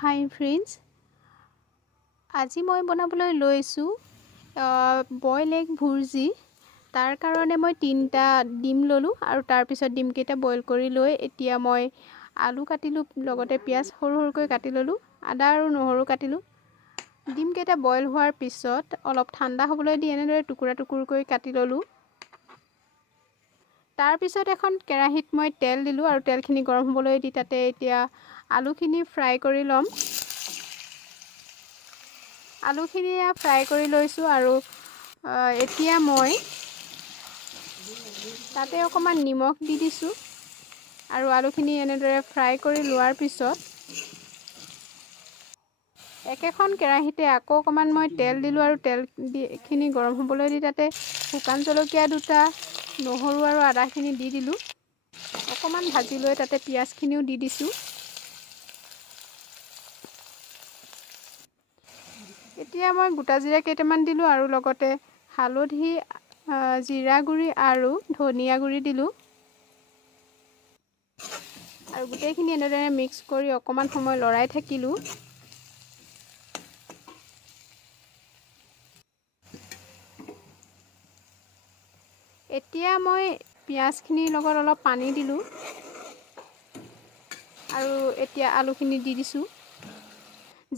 হাই friends, আজি মই বনাবলৈ লৈছোঁ বইল এগ ভুৰ্জি। তাৰ কাৰণে মই 3টা ডিম ল'লোঁ আৰু তাৰপিছত ডিমকেইটা বইল কৰি লৈ এতিয়া মই আলু কাটিলোঁ, লগতে পিঁয়াজ সৰু সৰুকৈ কাটি ল'লোঁ, আদা আৰু নহৰু কাটিলোঁ। ডিমকেইটা বইল হোৱাৰ পিছত অলপ ঠাণ্ডা হ'বলৈ দি এনেদৰে টুকুৰা টুকুৰকৈ কাটি ল'লোঁ। তাৰপিছত এখন কেৰাহীত মই তেল দিলোঁ আৰু তেলখিনি গৰম হ'বলৈ দি তাতে এতিয়া আলুখিনি ফ্ৰাই কৰি ল'ম। আলুখিনি ফ্ৰাই কৰি লৈছোঁ আৰু এতিয়া মই তাতে অকণমান নিমখ দি দিছোঁ আৰু আলুখিনি এনেদৰে ফ্ৰাই কৰি লোৱাৰ পিছত একেখন কেৰাহীতে আকৌ অকণমান মই তেল দিলোঁ আৰু তেলখিনি গৰম হ'বলৈ দি তাতে শুকান জলকীয়া 2টা, নহৰু আৰু আদাখিনি দি দিলোঁ। অকণমান ভাজি লৈ তাতে পিঁয়াজখিনিও দি দিছোঁ। এতিয়া মই গোটা জিৰা কেইটামান দিলোঁ আৰু লগতে হালধি, জিৰা গুড়ি আৰু ধনিয়া গুড়ি দিলোঁ আৰু গোটেইখিনি এনেদৰে মিক্স কৰি অকণমান সময় লৰাই থাকিলোঁ। এতিয়া মই পিঁয়াজখিনিৰ লগত অলপ পানী দিলোঁ আৰু এতিয়া আলুখিনি দি দিছোঁ।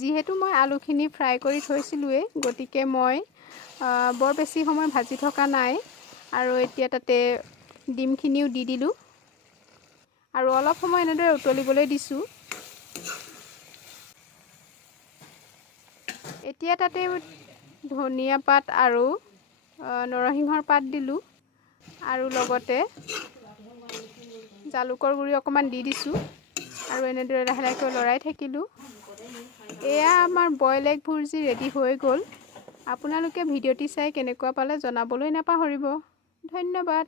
যিহেতু মই আলুখিনি ফ্ৰাই কৰি থৈছিলোঁৱেই, গতিকে মই বৰ বেছি সময় ভাজি থকা নাই আৰু এতিয়া তাতে ডিমখিনিও দি দিলোঁ আৰু অলপ সময় এনেদৰে উতলিবলৈ দিছোঁ। এতিয়া তাতে ধনিয়া পাত আৰু নৰসিংহৰ পাত দিলোঁ আৰু লগতে জালুকৰ গুড়ি অকণমান দি দিছোঁ আৰু এনেদৰে লাহে লাহেকৈ লৰাই থাকিলোঁ। এয়া আমাৰ বইল এগ ভুৰ্জি ৰেডি হৈ গ'ল। আপোনালোকে ভিডিঅ'টি চাই কেনেকুৱা পালে জনাবলৈ নাপাহৰিব। ধন্যবাদ।